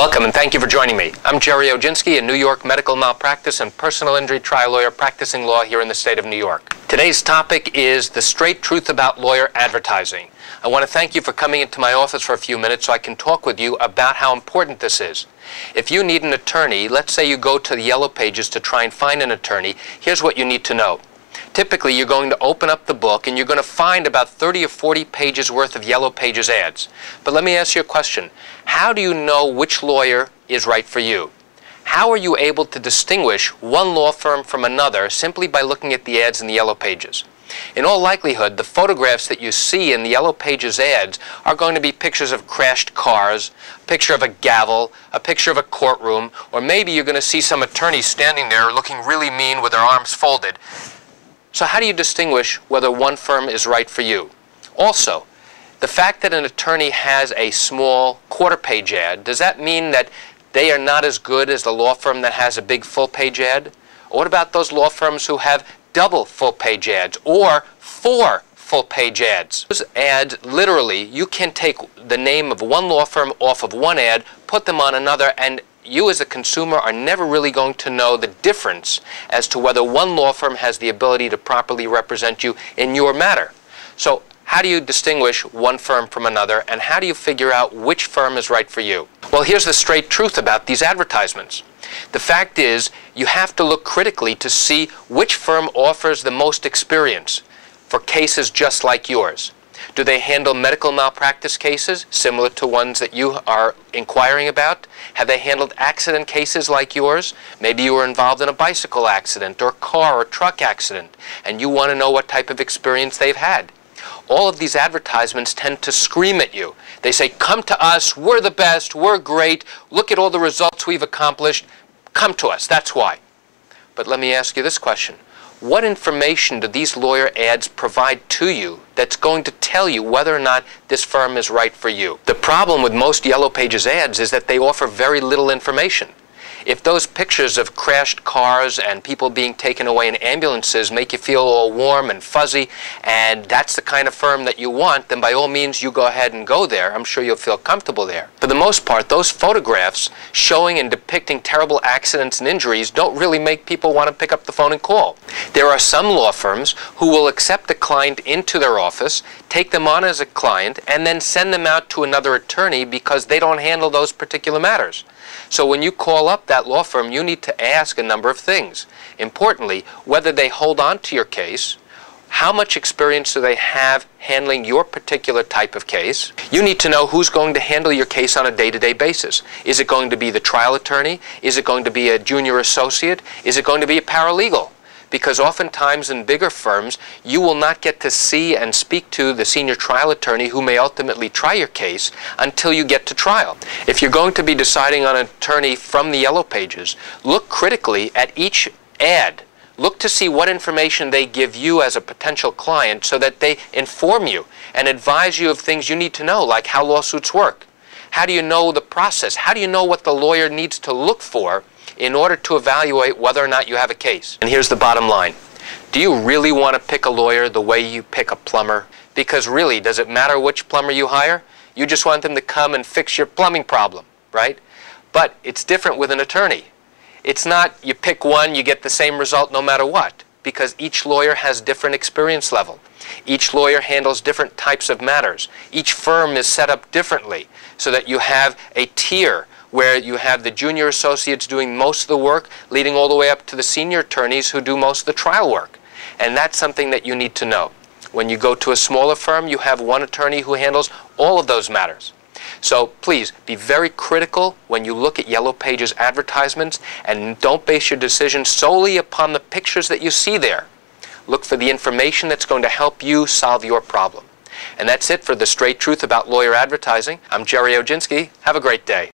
Welcome and thank you for joining me. I'm Jerry Oginski, a New York medical malpractice and personal injury trial lawyer practicing law here in the state of New York. Today's topic is the straight truth about lawyer advertising. I want to thank you for coming into my office for a few minutes so I can talk with you about how important this is. If you need an attorney, let's say you go to the Yellow Pages to try and find an attorney, here's what you need to know. Typically, you're going to open up the book and you're going to find about 30 or 40 pages worth of Yellow Pages ads. But let me ask you a question. How do you know which lawyer is right for you? How are you able to distinguish one law firm from another simply by looking at the ads in the Yellow Pages? In all likelihood, the photographs that you see in the Yellow Pages ads are going to be pictures of crashed cars, a picture of a gavel, a picture of a courtroom, or maybe you're going to see some attorney standing there looking really mean with their arms folded. So how do you distinguish whether one firm is right for you? Also, the fact that an attorney has a small quarter-page ad, does that mean that they are not as good as the law firm that has a big full-page ad? Or what about those law firms who have double full-page ads or 4 full-page ads? Those ads, literally, you can take the name of one law firm off of one ad, put them on another, and you as a consumer are never really going to know the difference as to whether one law firm has the ability to properly represent you in your matter. So how do you distinguish one firm from another, and how do you figure out which firm is right for you? Well, here's the straight truth about these advertisements. The fact is, you have to look critically to see which firm offers the most experience for cases just like yours. Do they handle medical malpractice cases similar to ones that you are inquiring about? Have they handled accident cases like yours? Maybe you were involved in a bicycle accident or car or truck accident, and you want to know what type of experience they've had. All of these advertisements tend to scream at you. They say, come to us, we're the best, we're great, look at all the results we've accomplished, come to us, that's why. But let me ask you this question. What information do these lawyer ads provide to you that's going to tell you whether or not this firm is right for you? The problem with most Yellow Pages ads is that they offer very little information. If those pictures of crashed cars and people being taken away in ambulances make you feel all warm and fuzzy, and that's the kind of firm that you want, then by all means you go ahead and go there. I'm sure you'll feel comfortable there. For the most part, those photographs showing and depicting terrible accidents and injuries don't really make people want to pick up the phone and call. There are some law firms who will accept a client into their office, take them on as a client, and then send them out to another attorney because they don't handle those particular matters. So when you call up that law firm, you need to ask a number of things. Importantly, whether they hold on to your case, how much experience do they have handling your particular type of case. You need to know who's going to handle your case on a day-to-day basis. Is it going to be the trial attorney? Is it going to be a junior associate? Is it going to be a paralegal? Because oftentimes in bigger firms, you will not get to see and speak to the senior trial attorney who may ultimately try your case until you get to trial. If you're going to be deciding on an attorney from the Yellow Pages, look critically at each ad. Look to see what information they give you as a potential client so that they inform you and advise you of things you need to know, like how lawsuits work. How do you know the process? How do you know what the lawyer needs to look for in order to evaluate whether or not you have a case? And here's the bottom line. Do you really want to pick a lawyer the way you pick a plumber? Because really, does it matter which plumber you hire? You just want them to come and fix your plumbing problem, right? But it's different with an attorney. It's not you pick one, you get the same result no matter what, because each lawyer has different experience level. Each lawyer handles different types of matters. Each firm is set up differently so that you have a tier where you have the junior associates doing most of the work, leading all the way up to the senior attorneys who do most of the trial work. And that's something that you need to know. When you go to a smaller firm, you have one attorney who handles all of those matters. So please be very critical when you look at Yellow Pages advertisements, and don't base your decision solely upon the pictures that you see there. Look for the information that's going to help you solve your problem. And that's it for The Straight Truth About Lawyer Advertising. I'm Jerry Oginski. Have a great day.